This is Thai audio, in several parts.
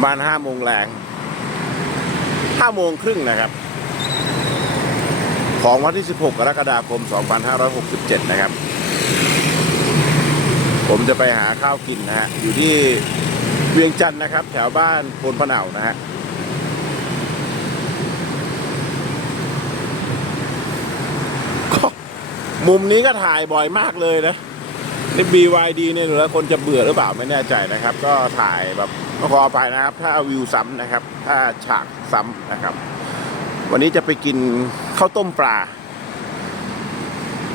ประมาณห้าโมงแรงห้าโมงครึ่งนะครับ ของวันที่ 16 กรกฎาคม 2567 นะครับ ผมจะไปหาข้าวกินนะฮะ อยู่ที่เวียงจันทร์นะครับ แถวบ้านโพนพะเนานะฮะมุมนี้ก็ถ่ายบ่อยมากเลยนะนี่ BYD เนี่ยหรือว่าคนจะเบื่อหรือเปล่าไม่แน่ใจนะครับ ก็ถ่ายแบบ ขออภัยนะครับ ถ้าวิวซ้ำนะครับ ถ้าฉากซ้ำนะครับ วันนี้จะไปกินข้าวต้มปลา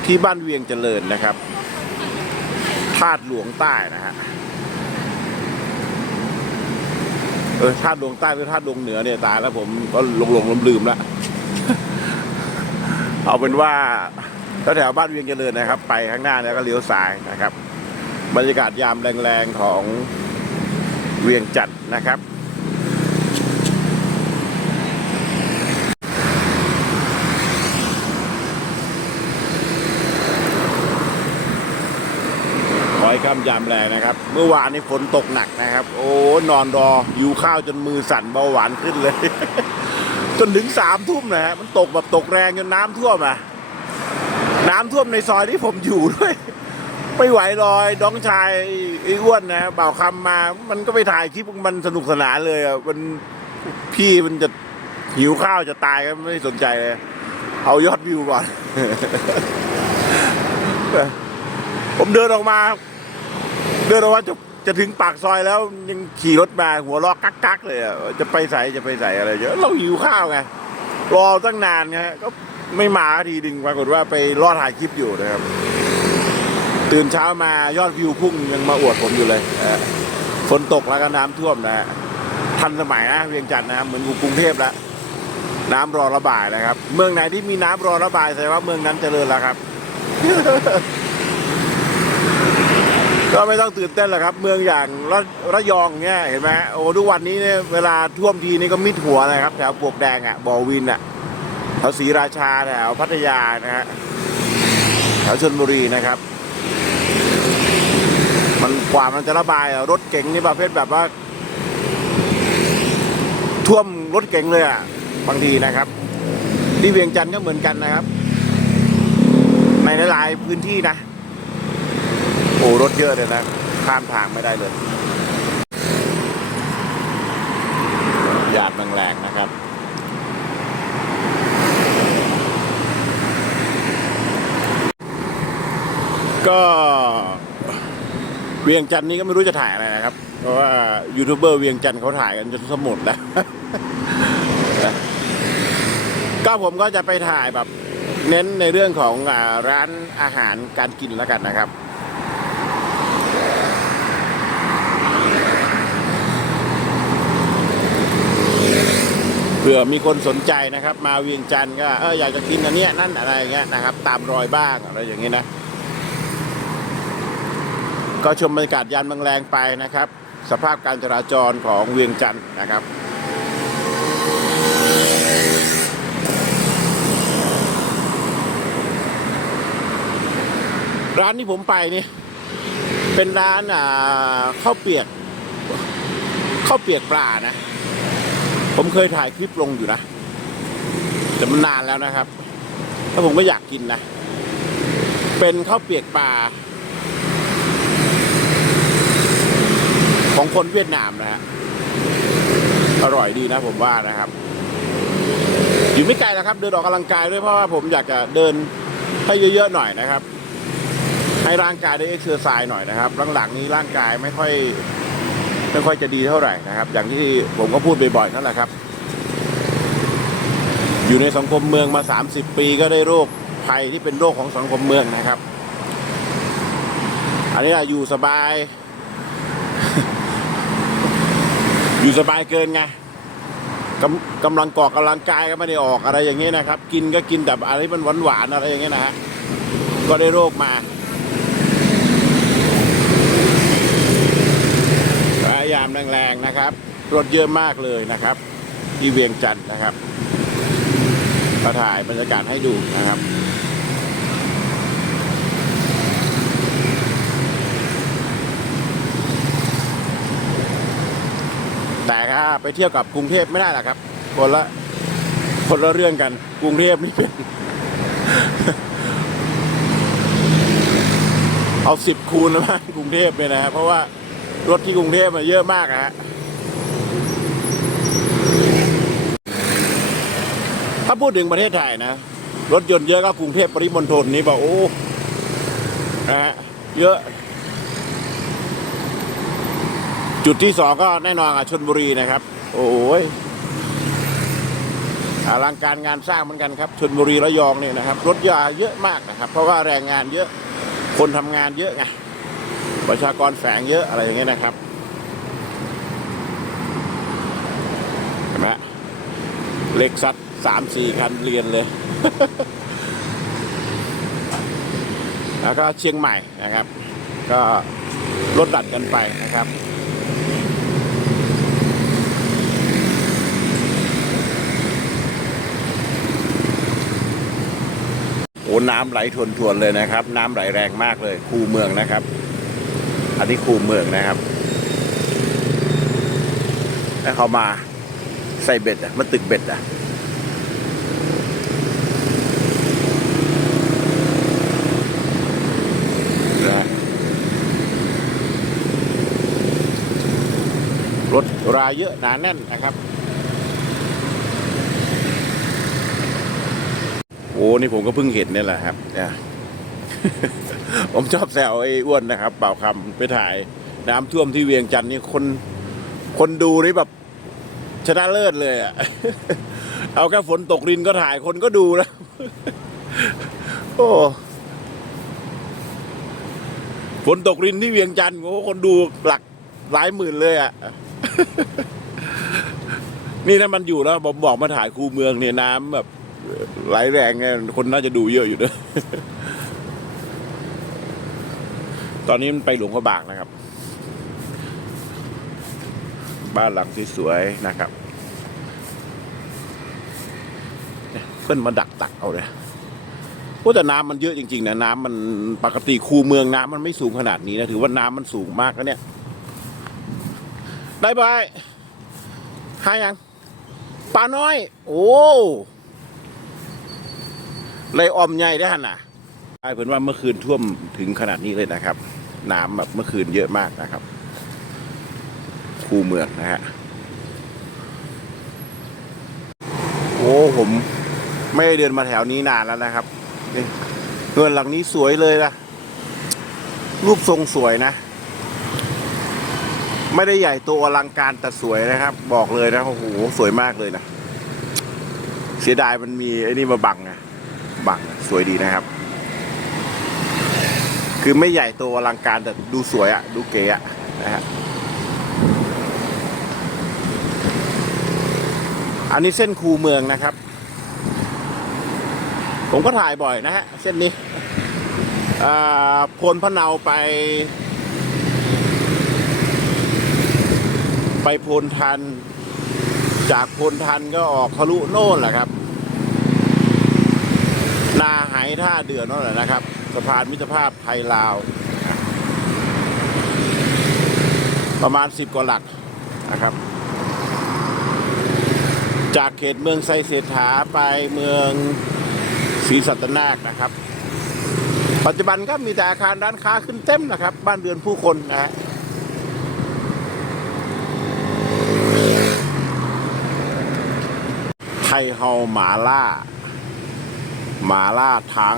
ที่บ้านเวียงเจริญนะครับธาตุหลวงใต้นะฮะเออธาตุหลวงใต้หรือธาตุหลวงเหนือเนี่ยตายแล้วผมก็หลงหลงลืมลืมล้วเอาเป็นว่าแถวบ้านเวียงเจริญนะครับ ไปข้างหน้าแล้วก็เลี้ยวซ้ายนะครับ บรรยากาศยามแรงๆของ เวียงจันทร์นะครับ ขอให้ข้ามยามแรงนะครับ เมื่อวานนี้ฝนตกหนักนะครับ โอ้นอนรออยู่ข้าวจนมือสั่นเบาหวานขึ้นเลย จนถึงสามทุ่มนะฮะมันตกแบบตกแรงจนน้ำท่วมอะ น้ำท่วมในซอยที่ผมอยู่ด้วย ไม่ไหวลอยน้องชายไอ้อ้วนนะบ่าวคำมา มันก็ไปถ่ายคลิปมันสนุกสนานเลยอะมันพี่มันจะหิวข้าวจะตายก็ไม่สนใจเลย เอายอดวิวก่อน ผมเดินออกมา เดินออกมาจะจะถึงปากซอยแล้วยังขี่รถมาหัวล้อกักกักๆเลยอะจะไปใส่จะไปใส่อะไรเยอะเราหิวข้าวไงรอตั้งนานไงก็ไม่มาทีดึงปรากฏว่าไปรอถ่ายคลิปอยู่นะครับ ตื่นเช้ามายอดวิวพุ่งยังมาอวดผมอยู่เลยฝนตกแล้วก็น้ำท่วมนะทันสมัยนะเวียงจันทร์นะเหมือนกรุงเทพแล้วน้ำรอระบายนะครับ เมืองไหนที่มีน้ำรอระบายแสดงว่าเมืองนั้นเจริญแล้วครับ ก็ไม่ต้องตื่นเต้นหรอกครับ เมืองอย่างระระยองเนี่ยเห็นไหมโอ้ทุกวันนี้เนี่ยเวลาท่วมทีนี่ก็มิดหัวเลยครับแถวปวกแดงอะบ่อวินอะแถวศรีราชาแถวพัทยานะฮะแถวชลบุรีนะครับ กว่ามันจะระบายรถเก๋งนี่ประเภทแบบว่า ท่วมรถเก๋งเลยอะบางทีนะครับ ที่เวียงจันทร์ก็เหมือนกันนะครับ ในหลายพื้นที่นะโอ้รถเยอะเลยนะข้ามทางไม่ได้เลยหยาดแรงๆนะครับก็ เวียงจันทร์นี้ก็ไม่รู้จะถ่ายอะไรนะครับ เพราะว่ายูทูบเบอร์เวียงจันทร์เขาถ่ายกันจนสมุดแล้ว ก็ผมก็จะไปถ่ายแบบ เน้นในเรื่องของร้านอาหารการกินแล้วกันนะครับเผื่อมีคนสนใจนะครับ มาเวียงจันทร์ก็เอออยากจะกินอันเนี้ยนั่นอะไรเงี้ยนะครับ ตามรอยบ้างอะไรอย่างเงี้ยนะ ก็ชมบรรยากาศยานบางแรงไปนะครับ สภาพการจราจรของเวียงจันทร์นะครับร้านที่ผมไปนี่เป็นร้านอ่าข้าวเปียกข้าวเปียกปลานะ ผมเคยถ่ายคลิปลงอยู่นะแต่มันนานแล้วนะครับแล้วผมก็อยากกินนะ เป็นข้าวเปียกปลา ของคนเวียดนามนะฮะอร่อยดีนะผมว่านะครับ อยู่ไม่ไกลนะครับ เดินออกกำลังกายด้วยเพราะว่าผมอยากจะเดินให้เยอะๆหน่อยนะครับ ให้ร่างกายได้เอ็กซ์เซอร์ไซส์หน่อยนะครับหลังๆนี้ร่างกายไม่ค่อยไม่ค่อยจะดีเท่าไหร่นะครับ อย่างที่ผมก็พูดบ่อยๆนั่นแหละครับ อยู่ในสังคมเมืองมา 30 ปีก็ได้โรคภัยที่เป็นโรคของสังคมเมืองนะครับ อันนี้อะอยู่สบาย อยู่สบายเกินไงกำกำลังกอกกำลังกายก็ไม่ได้ออกอะไรอย่างเงี้ยนะครับ กินก็กินแต่อะไรที่มันหวานอะไรอย่างเงี้ยนะฮะก็ได้โรคมาพยายามแรงๆนะครับ รถเยอะมากเลยนะครับ ที่เวียงจันทร์นะครับมาถ่ายบรรยากาศให้ดูนะครับ แต่ถ้า ไปเที่ยวกับกรุงเทพไม่ได้หรอกครับคนละคนละเรื่องกัน กรุงเทพนี่เป็นเอาสิบคูณนะกรุงเทพเนี่ยนะครับเพราะว่ารถที่กรุงเทพมาเยอะมากอะฮะถ้าพูดถึงประเทศไทยนะ รถยนต์เยอะก็กรุงเทพปริมณฑลนี่บอกโอ้นะฮะเยอะ จุดที่สองก็แน่นอนอะชนบุรีนะครับ โอ้ยอลังการงานสร้างเหมือนกันครับชนบุรีระยองเนี่ยนะครับ รถยาเยอะมากนะครับ เพราะว่าแรงงานเยอะคนทำงานเยอะไงประชากรแฝงเยอะอะไรอย่างเงี้ยนะครับเห็นไหมเล็กซัดสามสี่คันเรียนเลย แล้วก็เชียงใหม่นะครับ ก็ลดดัดกันไปนะครับ อ้น้ำไหลทวนทวนๆเลยนะครับ น้ำไหลแรงมากเลย คูเมืองนะครับ อันนี้คูเมืองนะครับแล้วเขามาใส่เบ็ดอะมาตึกเบ็ดอะนะรถรายเยอะหนาแน่นนะครับ โอ้นี่ผมก็เพิ่งเห็นนี่แหละครับผมชอบแซวไอ้อ้วนนะครับเป่าคำไปถ่าย น้ำท่วมที่เวียงจันทร์นี่คนคนดูนี่แบบชนะเลิศเลยอะเอาแค่ฝนตกรินก็ถ่ายคนก็ดูแล้ว โอ้ฝนตกรินที่เวียงจันทร์โอ้คนดูหลักหลายหมื่นเลยอะนี่ถ้ามันอยู่แล้วผมบอกมาถ่ายคูเมืองเนี่ยน้ำแบบ ไหลแรงไงคนน่าจะดูเยอะอยู่นะตอนนี้มันไปหลวงพระบางนะครับ บ้านหลังที่สวยนะครับ เพื่อนมาดักตักเอาเลยโอ้แต่น้ำมันเยอะจริงๆนะน้ำมันปกติคูเมืองน้ำมันไม่สูงขนาดนี้นะถือว่าน้ำมันสูงมากแล้วเนี่ย ได้บายหายังปลาน้อย โอ้ เลยอมใหญ่ได้หันน่ะไอ้เพิ่นว่าเมื่อคืนท่วมถึงขนาดนี้เลยนะครับ น้ำแบบเมื่อคืนเยอะมากนะครับ คูเมืองนะฮะ โอ้ผมไม่ได้เดินมาแถวนี้นานแล้วนะครับนี่เงินหลังนี้สวยเลยนะรูปทรงสวยนะ ไม่ได้ใหญ่โตอลังการแต่สวยนะครับ บอกเลยนะโอ้โหสวยมากเลยนะ เสียดายมันมีไอ้นี่มาบังไง บังสวยดีนะครับ คือไม่ใหญ่โตอลังการแต่ดูสวยอะดูเก๋อะนะฮะอันนี้เส้นคูเมืองนะครับ ผมก็ถ่ายบ่อยนะฮะ เส้นนี้พลพะเนาไป ไปพลทัน จากพลทันก็ออกทะลุโน่นแหละครับ นาหายท่าเดือนนั่นแหละนะครับ สะพานมิตรภาพไทยลาว ประมาณสิบกว่าหลักนะครับ จากเขตเมืองไซเศรษฐาไปเมืองศรีสัตนาคนะครับ ปัจจุบันก็มีแต่อาคารร้านค้าขึ้นเต็มนะครับ บ้านเรือนผู้คนนะฮะไทยเฮาหมาล่า หมาล่าทาง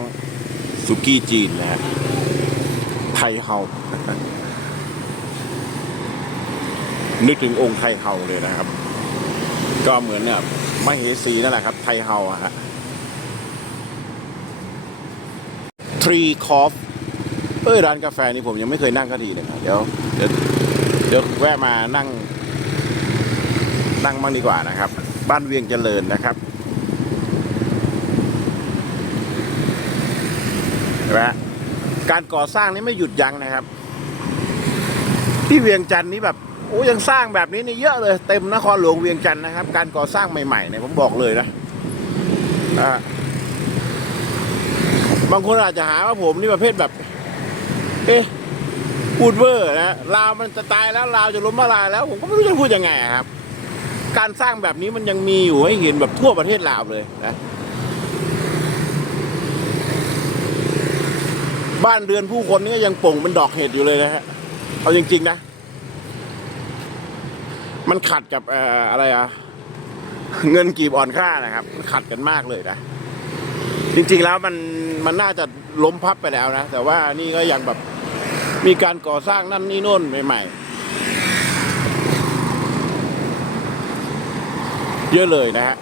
สุกี้จีนนะฮะไทยเฮา นึกถึงองค์ไทยเฮาเลยนะครับ ก็เหมือนเนี่ยมเหสีนั่นแหละครับ ไทยเฮาอะฮะทรีคอฟเอ้ยร้านกาแฟนี่ผมยังไม่เคยนั่งก็ทีเลยครับเดี๋ยวเดี๋ยวเดี๋ยวแวะมานั่ง นั่งบ้างดีกว่านะครับ บ้านเวียงเจริญนะครับ เห็น ไหมฮะการก่อสร้างนี่ไม่หยุดยั้งนะครับ ที่เวียงจันทร์นี้แบบโอ้ยังสร้างแบบนี้นี่เยอะเลย เต็มนครหลวงเวียงจันทร์นะครับ การก่อสร้างใหม่ๆเนี่ยผมบอกเลยนะบางคนอาจจะหาว่าผมนี่ประเภทแบบ เอ๊ะพูดเวอร์นะลาวมันจะตายแล้วลาวจะล้มละลายแล้ว ผมก็ไม่รู้จะพูดยังไงครับ การสร้างแบบนี้มันยังมีอยู่ให้เห็นแบบทั่วประเทศลาวเลยนะ บ้านเรือนผู้คนนี่ก็ยังป่งเป็นดอกเห็ดอยู่เลยนะฮะเอาจริง ๆ นะ มันขัดกับเอ่ออะไรอะเงินกีบอ่อนค่านะครับ ขัดกันมากเลยนะจริง ๆ แล้วมันมันน่าจะล้มพับไปแล้วนะ แต่ว่านี่ก็ยังแบบมีการก่อสร้างนั่นนี่โน่นใหม่ ๆ เยอะเลยนะฮะ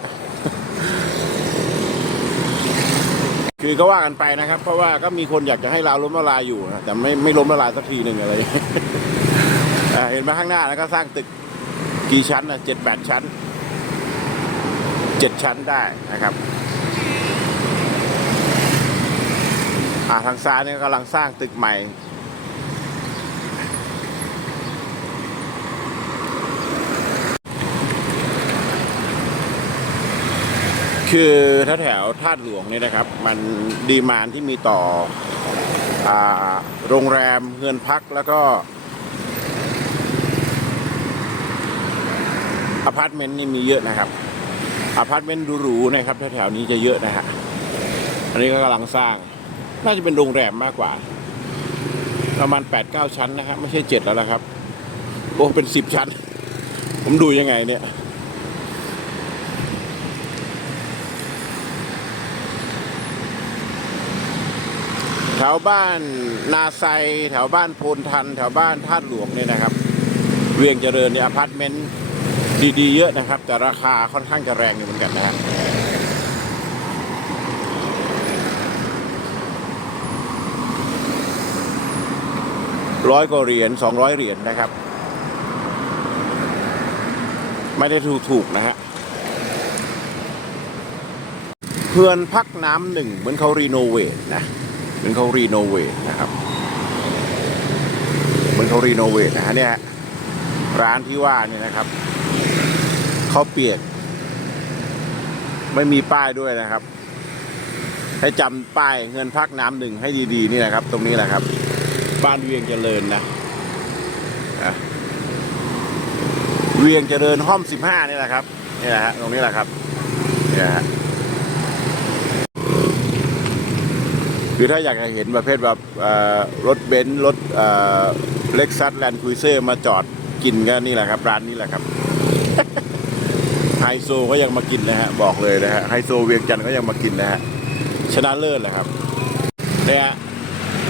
คือก็ว่ากันไปนะครับ เพราะว่าก็มีคนอยากจะให้เราล้มละลายอยู่นะแต่ไม่ไม่ล้มละลายสักทีหนึ่งอะไรเห็นไหมข้างหน้าแล้วก็สร้างตึกกี่ชั้นนะเจ็ดแปดชั้นเจ็ดชั้นได้นะครับอ่าทางซ้ายเนี่ยกำลังสร้างตึกใหม่ คือถ้าแถวธาตุหลวงนี่นะครับ มันดีมานที่มีต่ออโรงแรมเฮือนพักแล้วก็อพาร์ตเมนต์นี่มีเยอะนะครับอพาร์ตเมนต์หรูๆนะครับแถวๆนี้จะเยอะนะฮะอันนี้ก็กำลังสร้าง น่าจะเป็นโรงแรมมากกว่า ประมาณ8ปดเก้าชั้นนะครับ ไม่ใช่เจ็ดแล้วละครับ โอ้เป็นสิบชั้น ผมดูยังไงเนี่ย ถวบ้านนาไซ แถวบ้านโพนทัน แถวบ้านธาหลวงเนี่ยนะครับ เวียงเจริญเนี่ยอพาร์ตเมนต์ดีๆเยอะนะครับ แต่ราคาค่อนข้างจะแรงอยู่เหมือนกันนะฮะร้อยกว่าเหรียญสองร้อยเหรียญนะครับ ไม่ได้ถูกๆนะฮะเพื่อนพักน้ำหนึ่งเหมือนเขารีโนเวทนะ มือนเขารีโนเวทนะครับเหมือนเขารีโนเวทนะฮะเนี่ยร้านที่ว่าเนี่ยนะครับเขาเปียก ไม่มีป้ายด้วยนะครับ ให้จำป้ายเงินพักน้ำหนึ่งให้ดีๆนี่นะครับ ตรงนี้แหละครับ บ้านเวียงเจริญนะเวียงเจริญห้อมสิบห้านี่แหละครับนี่แหละฮะตรงนี้แหละครับนี่ฮะ คือถ้าอยากจะเห็นประเภทแบบรถเบนซ์รถเล็กซัสแลนด์คุยเซอร์มาจอดกินก็นี่แหละครับ ร้านนี้แหละครับไฮโซก็ยังมากินนะฮะบอกเลยนะฮะไฮโซเวียงจันทร์ก็ยังมากินนะฮะชนะเลิศแหละครับเนี่ย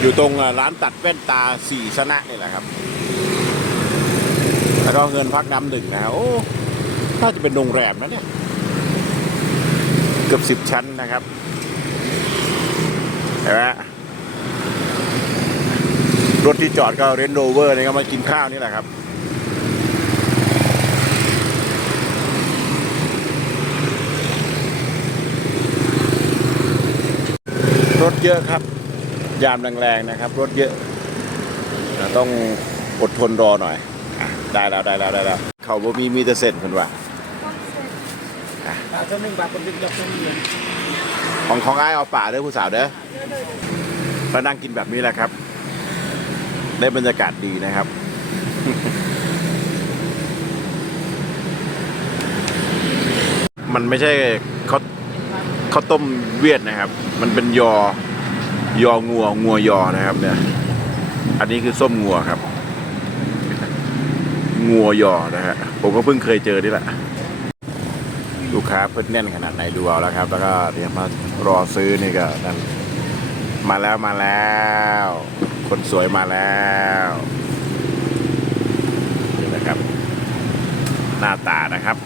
อยู่ตรงร้านตัดแว่นตาสี่ชนะนี่แหละครับ แล้วก็เงินพักน้ำหนึ่งนะฮะโอ้น่าจะเป็นโรงแรมนะเนี่ย เกือบสิบชั้นนะครับ เห็นไหมรถที่จอดก็เรนโ o เวอร์นี่ก็มากินข้าวนี่แหละครับ รถเยอะครับ ยามแรงๆนะครับ รถเยอะเราต้องอดทนรอหน่อยอะได้แล้วได้แล้วได้แล้ว เขาบ่มีมีแต่เส้นคนว่าบาทหนึ่งบาทคนดึกดอกเงินของของไอ้ายเอาป่าเด้อผู้สาวเด้อ แล้วนั่งกินแบบนี้แหละครับ ได้บรรยากาศดีนะครับ มันไม่ใช่เขาวข้าต้มเวียดนะครับ มันเป็นยอ ยองัว งัวยอนะครับ เนี่ย อันนี้คือส้มงัวครับ งัวยอนะฮะ ผมก็เพิ่งเคยเจอนี่แหละลูกค้าเพิ่นแน่นขนาดไหนดูเอาแล้วครับ แล้วก็เตรียมมารอซื้อนี่ก็นั่น มาแล้วมาแล้ว คนสวยมาแล้วนี่นะครับ หน้าตานะครับ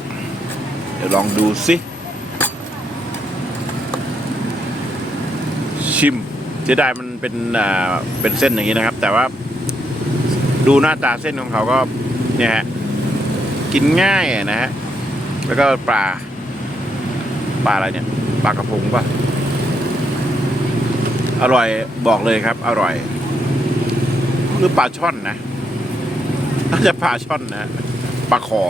เดี๋ยวลองดูสิชิมเสียดายมันเป็นอ่าเป็นเส้นอย่างนี้นะครับ แต่ว่าดูหน้าตาเส้นของเขาก็เนี่ยฮะกินง่ายนะฮะแล้วก็ปลาปลาอะไรเนี่ยปลากระพงป่ะ อร่อยบอกเลยครับ อร่อย หรือปลาช่อนนะน่าจะปลาช่อนนะปลาขอ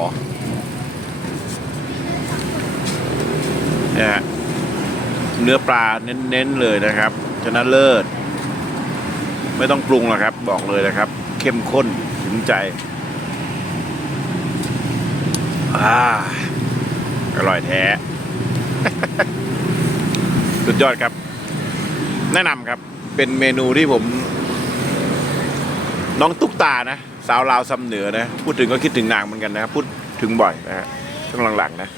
เนี่ยเนื้อปลาเน้นๆเลยนะครับชนะเลิศ ไม่ต้องปรุงหรอกครับ บอกเลยนะครับ เข้มข้นถึงใจอ่าอร่อยแท้ สุดยอดครับ แนะนำครับเป็นเมนูที่ผม น้องตุ๊กตานะ สาวลาวซำเหนือนะ พูดถึงก็คิดถึงนางเหมือนกันนะ พูดถึงบ่อยนะฮะช่วงหลังๆนะ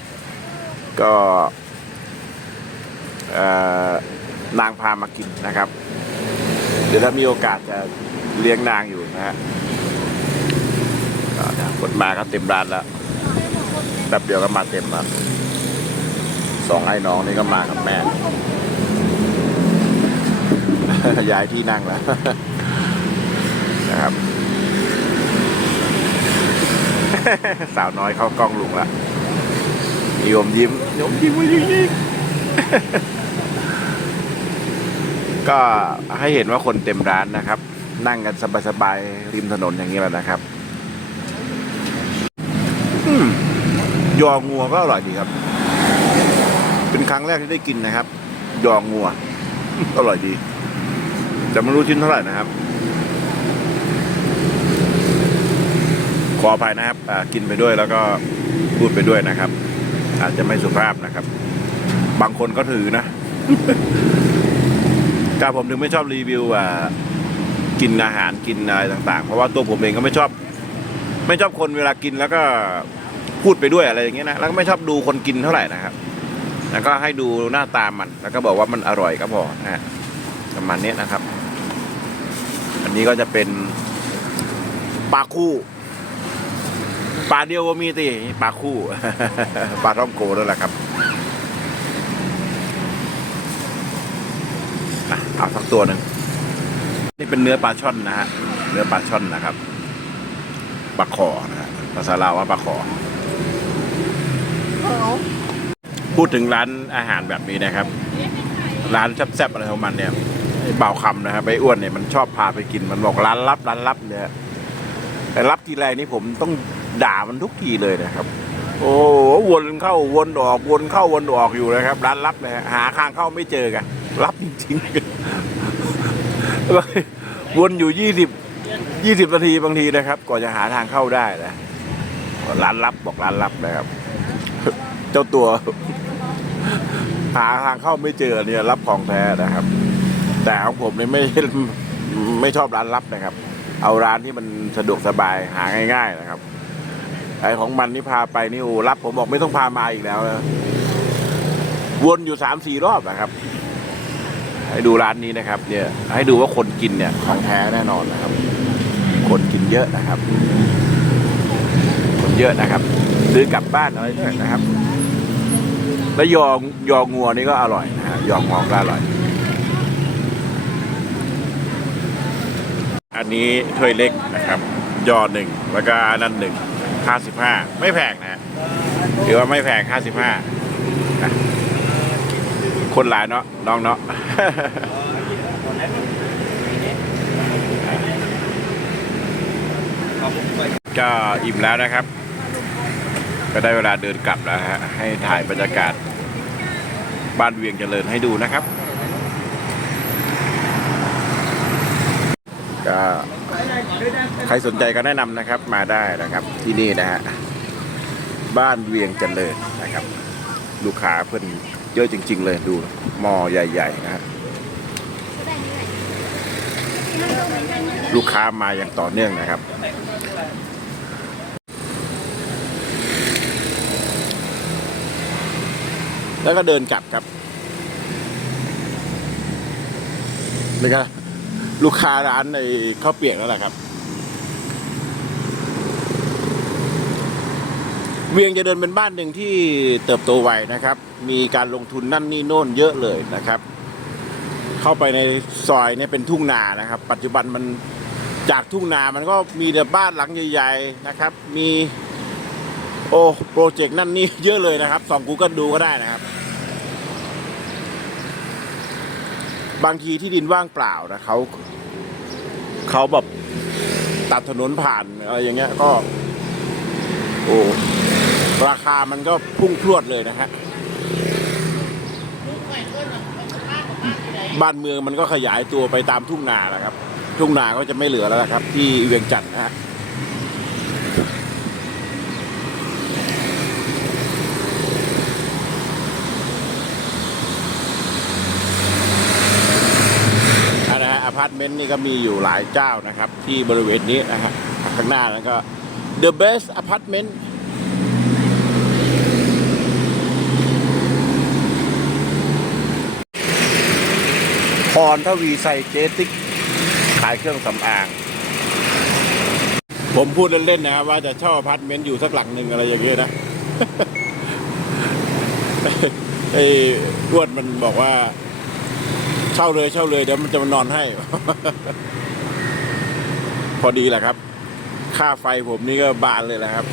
ก็นางพามากินนะครับ เดี๋ยวถ้ามีโอกาสจะเลี้ยงนางอยู่นะฮะก็เดี๋ยวคนมาก็เต็มร้านแล้วแป๊บเดียวก็มาเต็มแล้วสองไอ้น้องนี่ก็มากับแม่ ย้ายที่นั่งแล้วนะครับสาวน้อยเข้ากล้องลุงละโยมยิ้มโยมยิ้มไม่ยิ้มก็ให้เห็นว่าคนเต็มร้านนะครับ นั่งกันสบายๆริมถนนอย่างนี้แหละนะครับอืมยองัวก็อร่อยดีครับ เป็นครั้งแรกที่ได้กินนะครับ ยองัวอร่อยดี จะไม่รู้ชิ้นเท่าไหร่นะครับ ขออภัยนะครับอ่ากินไปด้วยแล้วก็พูดไปด้วยนะครับ อาจจะไม่สุภาพนะครับ บางคนก็ถือนะการผมถึงไม่ชอบรีวิวอ่ากินอาหารกินอะไรต่าง ๆ เพราะว่าตัวผมเองก็ไม่ชอบ ไม่ชอบคนเวลากินแล้วก็พูดไปด้วยอะไรอย่างเงี้ยนะแล้วก็ไม่ชอบดูคนกินเท่าไหร่นะครับ แล้วก็ให้ดูหน้าตามัน แล้วก็บอกว่ามันอร่อยก็พอนะฮะประมาณนี้นะครับอั นนี้ก็จะเป็นปลาคู่ปลาเดียวก็มีตีปลาคู่ปลาท่องโกนั่นแหละครับอะเอาสักตัวหนึ่งนี่เป็นเนื้อปลาช่อนนะฮะเนื้อปลาช่อนนะครับปลาขอนะฮะภาษาลาวว่าปลาขอพูดถึงร้านอาหารแบบนี้นะครับ ร้านแซ่บๆอะไรของมันเนี่ย ไอ้เบาคำนะครับไอ้อ้วนเนี่ยมันชอบพาไปกินมันบอกร้านลับร้านลับเนี่ยแต่รับทีไรนี่ผมต้องด่ามันทุกทีเลยนะครับ โอ้วนเข้าวนออกวนเข้าวนออกอยู่นะครับ ร้านลับเลยฮะหาทางเข้าไม่เจอกันรับจริงๆวนอยู่ยี่สิบยี่สิบนาทีบางทีนะครับกว่าจะหาทางเข้าได้นะร้านลับบอกร้านลับนะครับ เจ้าตัว หาทางเข้าไม่เจอเนี่ยรับของแท้นะครับ แต่ของผมเนี่ยไม่ไม่ชอบร้านลับนะครับ เอาร้านที่มันสะดวกสบายหาง่าย ๆ นะครับ ไอของมันนี่พาไปนี่โอ้รับ ผมบอกไม่ต้องพามาอีกแล้วนะวนอยู่สามสี่รอบนะครับ ให้ดูร้านนี้นะครับ เนี่ย ให้ดูว่าคนกินเนี่ยของแท้แน่นอนนะครับ คนกินเยอะนะครับ คนเยอะนะครับซื้อกลับบ้านอะไรด้วยนะครับ แล้วยองยองัวนี่ก็อร่อยนะฮะยองงอก็อร่อย อันนี้ถ้วยเล็กนะครับยอหนึ่งแล้วก็อันนั่นหนึ่งห้าสิบห้าไม่แพงนะฮะถือว่าไม่แพงห้าสิบห้าคนหลายเนาะน้องเนาะก็อิ่มแล้วนะครับ ก็ได้เวลาเดินกลับแล้วฮะให้ถ่ายบรรยากาศบ้านเวียงเจริญให้ดูนะครับ ก็ใครสนใจก็แนะนำนะครับมาได้นะครับที่นี่นะฮะบ้านเวียงเจริญนะครับ ลูกค้าเพิ่นเยอะจริง ๆ เลยดูมอใหญ่ ๆ นะฮะลูกค้ามาอย่างต่อเนื่องนะครับ แล้วก็เดินกลับครับนี่ก็ ลูกค้าร้านในข้าวเปียกแล้วแหละครับ เวียงจะเดินเป็นบ้านหนึ่งที่เติบโตไวนะครับ มีการลงทุนนั่นนี่โน่นเยอะเลยนะครับ เข้าไปในซอยเนี่ยเป็นทุ่งนานะครับ ปัจจุบันมันจากทุ่งนามันก็มีแต่บ้านหลังใหญ่ ๆนะครับ มีโอ้โปรเจกต์นั่นนี่เยอะเลยนะครับสองกูก็ดูก็ได้นะครับ บางทีที่ดินว่างเปล่านะเขา เขาแบบตัดถนนผ่านอะไรอย่างเงี้ยก็ โอ้ราคามันก็พุ่งพรวดเลยนะฮะบ้านเมืองมันก็ขยายตัวไปตามทุ่งนาแหละครับ ทุ่งนาก็จะไม่เหลือแล้วนะครับ ที่เวียงจันทร์นะฮะาร์ตเมนต์นี่ก็มีอยู่หลายเจ้านะครับ ที่บริเวณนี้นะครับข้างหน้านั้นก็ The Best Apartment พรทวีไซเจติก ขายเครื่องสำอาง ผมพูดเล่นๆนะครับว่าจะเช่าอพาร์ตเมนต์อยู่สักหลังหนึ่งอะไรอย่างเงี้ยนะไอ้รวดมันบอกว่า เช่าเลยเช่าเลยเดี๋ยวมันจะมานอนให้ พอดีแหละครับ ค่าไฟผมนี่ก็บานเลยแหละครับ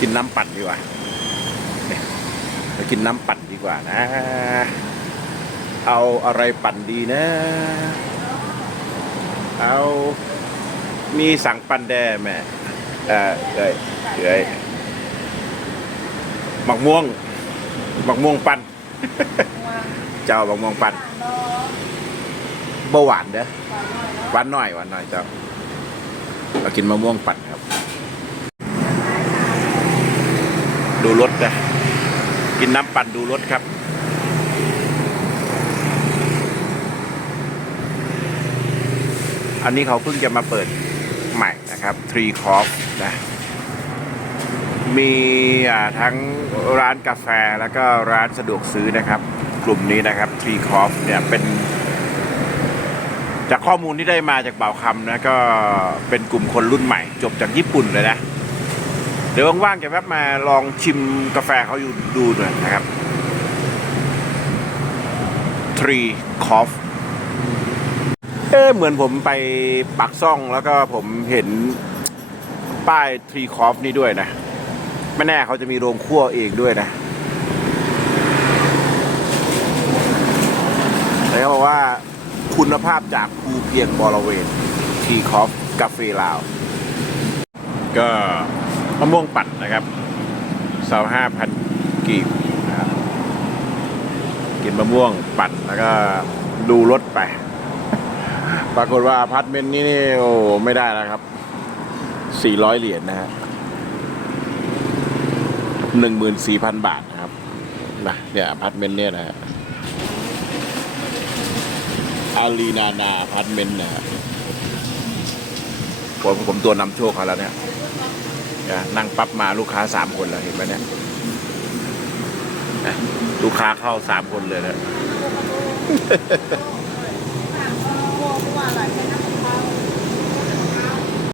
กินน้ำปั่นดีกว่าเนี่ย กินน้ำปั่นดีกว่านะ เอาอะไรปั่นดีนะ เอามีสั่งปั่นแด่แม่เออเอ้ยเอ้ยมักม่วงมักม่วงปั่นเจ้ามักม่วงปั่นเบาหวานเด้อหวานหน่อยหวานหน่อยเจ้าเรากินมะม่วงปั่นครับ ดูรถนะ กินน้ำปั่นดูรถครับ อันนี้เขาเพิ่งจะมาเปิดใหม่นะครับ Tree c o f นะมีทั้งร้านกาแฟแล้วก็ร้านสะดวกซื้อนะครับ กลุ่มนี้นะครับ Tree c o f เนี่ยเป็นจากข้อมูลที่ได้มาจากเป่าคำนะก็เป็นกลุ่มคนรุ่นใหม่ จบจากญี่ปุ่นเลยนะ เดี๋ยวว่างๆจะแวะมาลองชิมกาแฟเขาอยู่ดูหน่อยนะครับ Tree Coffee เอ๊ะเหมือนผมไปปักซ่องแล้วก็ผมเห็นป้าย Tree Coffee นี่ด้วยนะ ไม่แน่เขาจะมีโรงคั่วเองด้วยนะแต่เขาบอกว่าคุณภาพจากภูเพียงบริเวณ Tree Coffee กาแฟลาว ก็ มะม่วงปั่นนะครับสาวห้าพันกีบนะครับกินมะม่วงปั่นแล้วก็ดูรถไป ปรากฏว่าอพาร์ตเมนต์นี้นี่โอ้ไม่ได้แล้วครับสี่ร้อยเหรียญนะฮะหนึ่งหมื่นสี่พันบาทนะครับนะเนี่ยอพาร์ตเมนต์เนี่ยนะฮะอารีนานาอพาร์ตเมนต์นะฮะผมผมตัวนำโชคเขาแล้วเนี่ยะนั่งปั๊บมาลูกค้าสามคนแล้วเห็นไหมเนี่ยลูกค้าเข้าสามคนเลยนะ